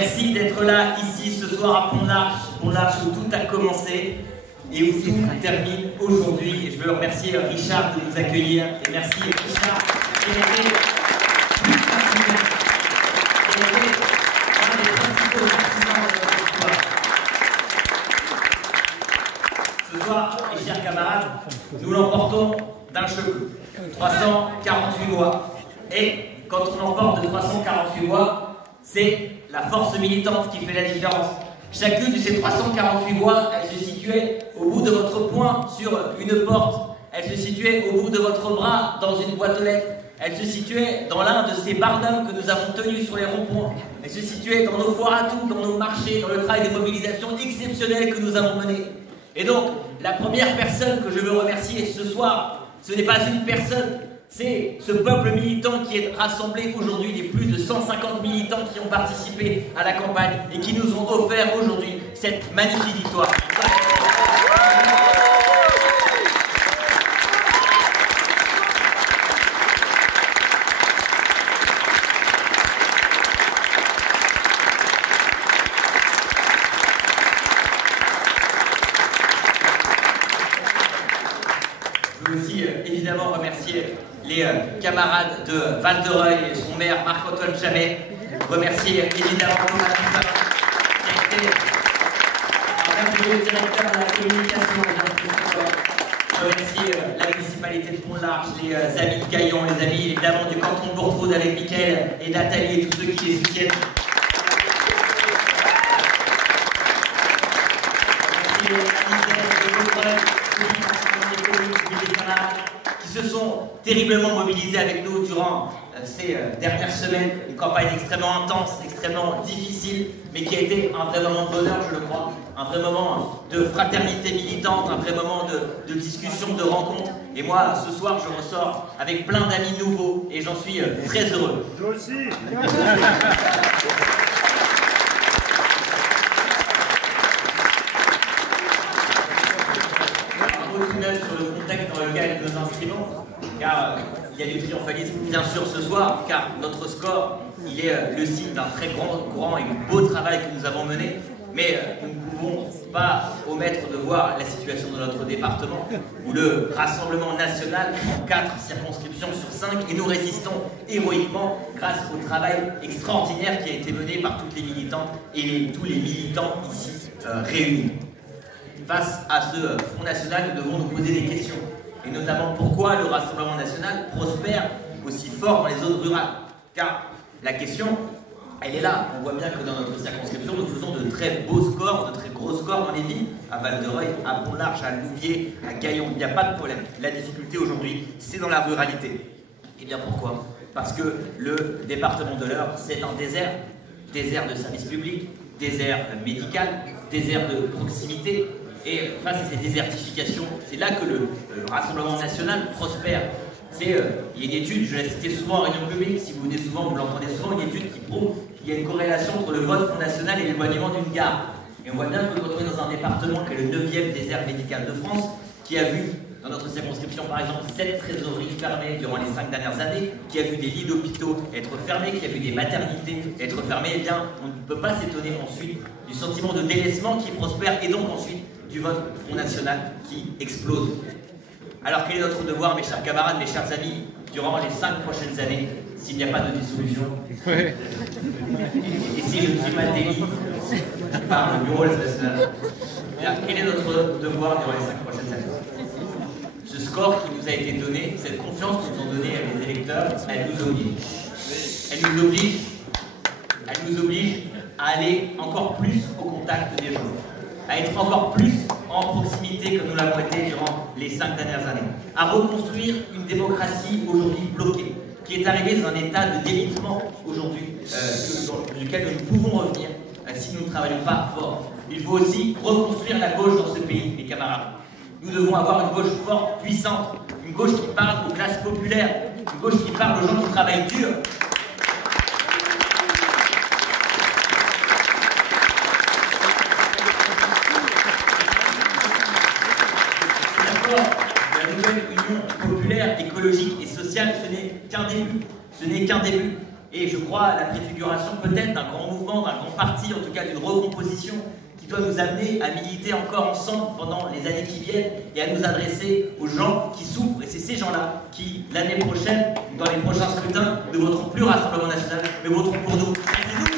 Merci d'être là, ici, ce soir à Pont-de-l'Arche, où tout a commencé et où tout termine aujourd'hui. Et je veux remercier Richard de nous accueillir. Et merci Richard. Il était un des principaux artisans de notre histoire. Ce soir, mes chers camarades, nous l'emportons d'un cheveu. 348 voix. Et quand on emporte de 348 voix, c'est la force militante qui fait la différence. Chacune de ces 348 voix, elle se situait au bout de votre poing sur une porte. Elle se situait au bout de votre bras dans une boîte aux lettres. Elle se situait dans l'un de ces barnums que nous avons tenus sur les ronds-points. Elle se situait dans nos foires à tout, dans nos marchés, dans le travail de mobilisation exceptionnel que nous avons mené. Et donc, la première personne que je veux remercier ce soir, ce n'est pas une personne, c'est ce peuple militant qui est rassemblé aujourd'hui, les plus de 150 militants qui ont participé à la campagne et qui nous ont offert aujourd'hui cette magnifique victoire. Je veux aussi évidemment remercier les camarades de Val-de-Reuil et son maire Marc-Antoine Chamet. Remercier évidemment Thomas Dupin, qui a été le directeur de la communication. Remercier la municipalité de Pont-de-l'Arche, les amis de Gaillon, les amis évidemment du canton de Bourtroude avec Mickaël et Nathalie et tous ceux qui les soutiennent. Remercier qui se sont terriblement mobilisés avec nous durant ces dernières semaines. Une campagne extrêmement intense, extrêmement difficile, mais qui a été un vrai moment de bonheur, je le crois. Un vrai moment de fraternité militante, un vrai moment de discussion, de rencontre. Et moi, ce soir, je ressors avec plein d'amis nouveaux et j'en suis très heureux. Toi aussi. Sur le contexte dans lequel nous inscrivons, car il y a du triomphalisme bien sûr ce soir, car notre score, il est le signe d'un très grand et beau travail que nous avons mené, mais nous ne pouvons pas omettre de voir la situation de notre département, où le Rassemblement national prend 4 circonscriptions sur 5, et nous résistons héroïquement grâce au travail extraordinaire qui a été mené par toutes les militantes et tous les militants ici réunis. Face à ce Front National, nous devons nous poser des questions. Et notamment, pourquoi le Rassemblement National prospère aussi fort dans les zones rurales? Car la question, elle est là. On voit bien que dans notre circonscription, nous faisons de très beaux scores, de très gros scores dans les villes. À Val-de-Reuil, à Pont-de-l'Arche, à Louviers, à Gaillon, il n'y a pas de problème. La difficulté aujourd'hui, c'est dans la ruralité. Et bien pourquoi? Parce que le département de l'Eure, c'est un désert. Désert de services publics, désert médical, désert de proximité. Et face à cette désertification, c'est là que le Rassemblement National prospère. Il y a une étude, je l'ai citée souvent en réunion publique, si vous venez souvent, vous l'entendez souvent, une étude qui prouve qu'il y a une corrélation entre le vote Front National et l'éloignement d'une gare. Et on voit bien que quand on est dans un département qui est le 9e désert médical de France, qui a vu, dans notre circonscription par exemple, 7 trésoreries fermées durant les 5 dernières années, qui a vu des lits d'hôpitaux être fermés, qui a vu des maternités être fermées, eh bien, on ne peut pas s'étonner ensuite du sentiment de délaissement qui prospère et donc ensuite du vote Front National qui explose. Alors quel est notre devoir, mes chers camarades, mes chers amis, durant les 5 prochaines années, s'il n'y a pas de dissolution? Et si je ne suis pas délit par le bureau national, quel est notre devoir durant les 5 prochaines années? Ce score qui nous a été donné, cette confiance que nous ont donné les électeurs, elle nous oblige. Elle nous oblige à aller encore plus au contact des gens, à être encore plus en proximité que nous l'avons été durant les 5 dernières années, à reconstruire une démocratie aujourd'hui bloquée, qui est arrivée dans un état de délitement aujourd'hui, duquel nous pouvons revenir si nous ne travaillons pas fort. Il faut aussi reconstruire la gauche dans ce pays, mes camarades. Nous devons avoir une gauche forte, puissante, une gauche qui parle aux classes populaires, une gauche qui parle aux gens qui travaillent dur. La nouvelle union populaire, écologique et sociale, ce n'est qu'un début. Ce n'est qu'un début. et je crois à la préfiguration peut-être d'un grand mouvement, d'un grand parti, en tout cas d'une recomposition qui doit nous amener à militer encore ensemble pendant les années qui viennent et à nous adresser aux gens qui souffrent. Et c'est ces gens-là qui, l'année prochaine, dans les prochains scrutins, ne voteront plus Rassemblement National, mais voteront pour nous. Et c'est nous